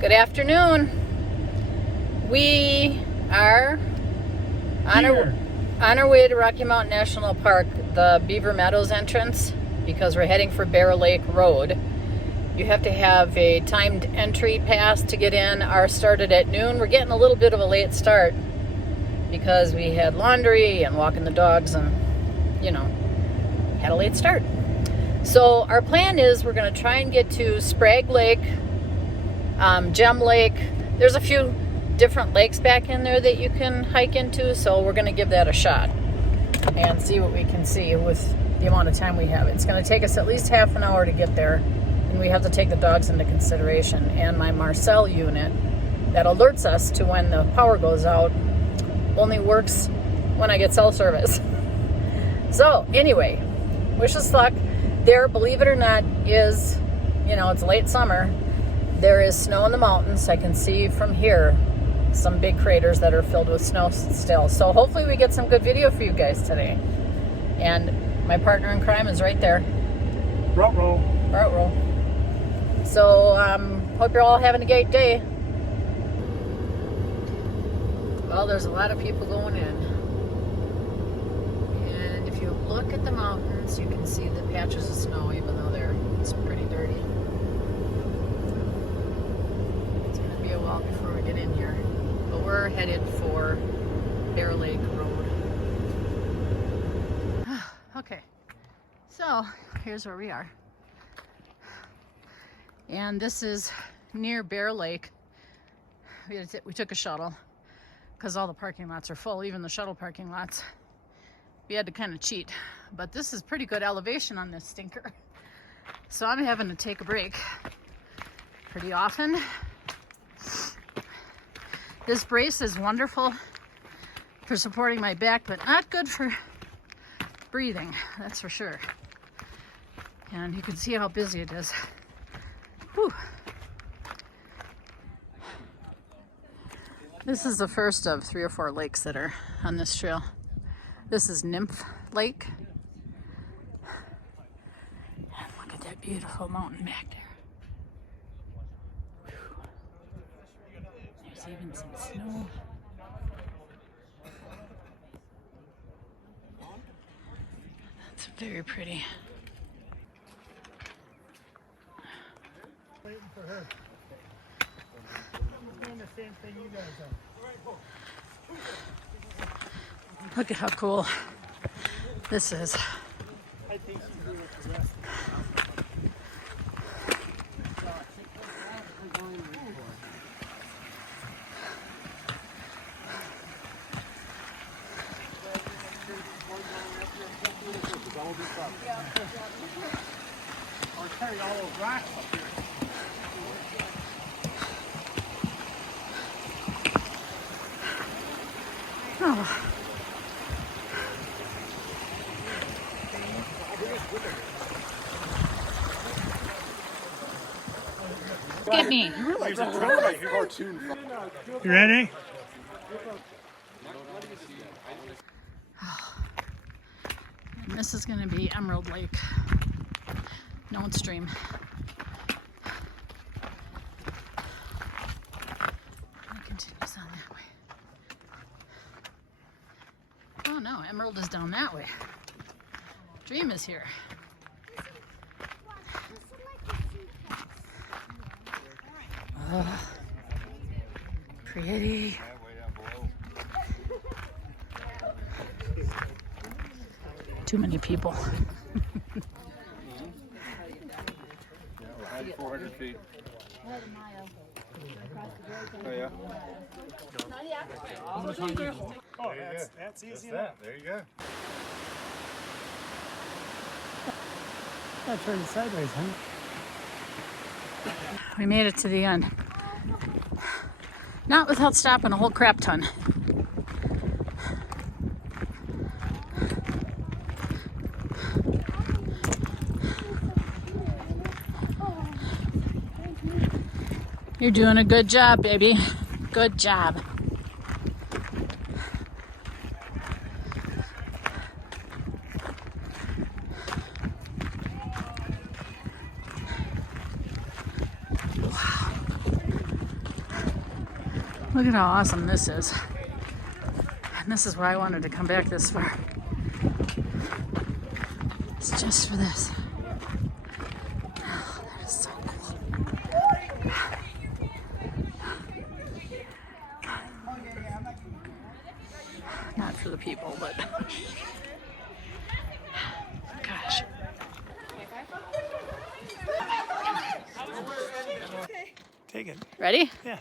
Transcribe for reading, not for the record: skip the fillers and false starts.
Good afternoon. We are on our way to Rocky Mountain National Park, the Beaver Meadows entrance, because we're heading for Bear Lake Road. You have to have a timed entry pass to get in. Ours started at noon. We're getting a little bit of a late start because we had laundry and walking the dogs and, had a late start. So our plan is we're going to try and get to Sprague Lake, Gem Lake. There's a few different lakes back in there that you can hike into, so we're going to give that a shot and see what we can see with the amount of time we have. It's going to take us at least half an hour to get there, and we have to take the dogs into consideration. And my Marcel unit that alerts us to when the power goes out only works when I get cell service. So anyway, wish us luck. There, believe it or not, is, it's late summer. There is snow in the mountains. I can see from here some big craters that are filled with snow still. So hopefully we get some good video for you guys today. And my partner in crime is right there. Roll. So hope you're all having a great day. Well, there's a lot of people going in. And if you look at the mountains, you can see the patches of snow, even though it's pretty dirty. It's going to be a while before we get in here. But we're headed for Bear Lake Road. Okay, so here's where we are. And this is near Bear Lake. We took a shuttle because all the parking lots are full, even the shuttle parking lots. We had to kind of cheat, but this is pretty good elevation on this stinker. So I'm having to take a break pretty often. This brace is wonderful for supporting my back, but not good for breathing, that's for sure. And you can see how busy it is. Whew. This is the first of 3 or 4 lakes that are on this trail. This is Nymph Lake. And look at that beautiful mountain back there. Whew. There's even some snow. That's very pretty. Waiting for her. I'm doing the same thing you guys are. Look at how cool this is. I think she's doing it the rest. Or carry all those rocks up here. Oh. Get me. You ready? And this is going to be Emerald Lake. Known stream. It continues on that way. Oh no, Emerald is down that way. Dream is here. Oh, pretty. Too many people. 400 feet. Oh yeah. Oh, that's easy. There you go. I'll turn it sideways, huh? We made it to the end. Not without stopping a whole crap ton. You're doing a good job, baby. Good job. Look at how awesome this is. And this is why I wanted to come back this far. It's just for this. Oh, that is so cool. Not for the people, but gosh. Take it. Ready? Yeah.